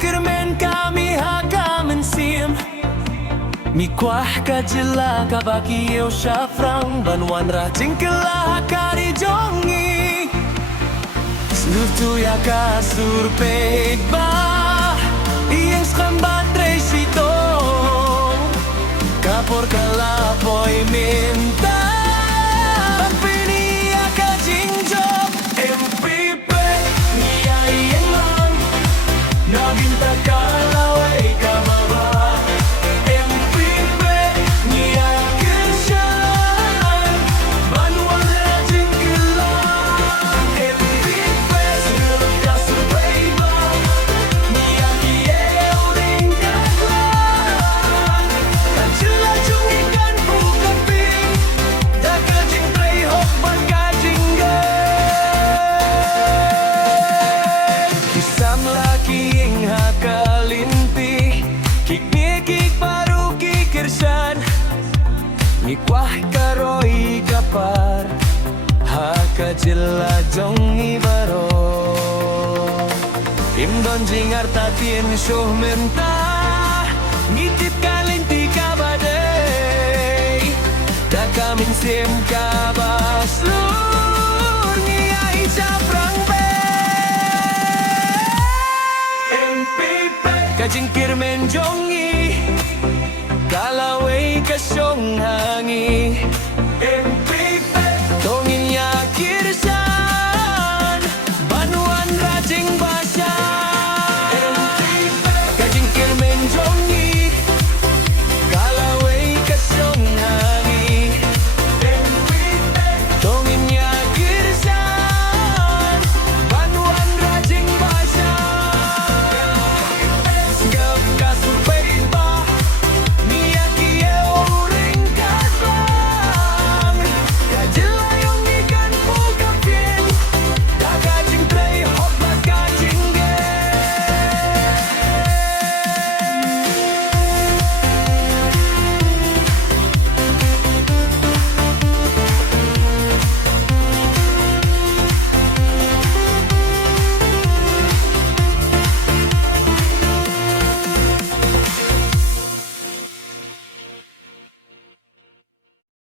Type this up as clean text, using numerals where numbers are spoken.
Kermen kami haka mensim mi kuah kajela kabaki eu syafrang banwan rajing kelah kari jongi Slutu ya kasur pegba Iyeng skambat resito Kapor kalapoy minta Pagpini ya kajingjob MPP niya iyeng Nabinta kalaway kamaba MPP niya kesyan Banwan rajing kelah MPP sebelum kasur pegba Niya kiyeo ring kaklan Kajela jung ikan bukan ping Da kajing prehok ban kajing gay Kisam laki yang hakalimpi Kik baru kikirsan Mikwah karoi kapar Haka jela jong ibaro Imdon jingar tatien syuh mentah Ngitip kalinti kabadai Da kamin sim kabas lur Ngiyai caprang be MPP kajingkir menjongi Kalaway kasyong hangi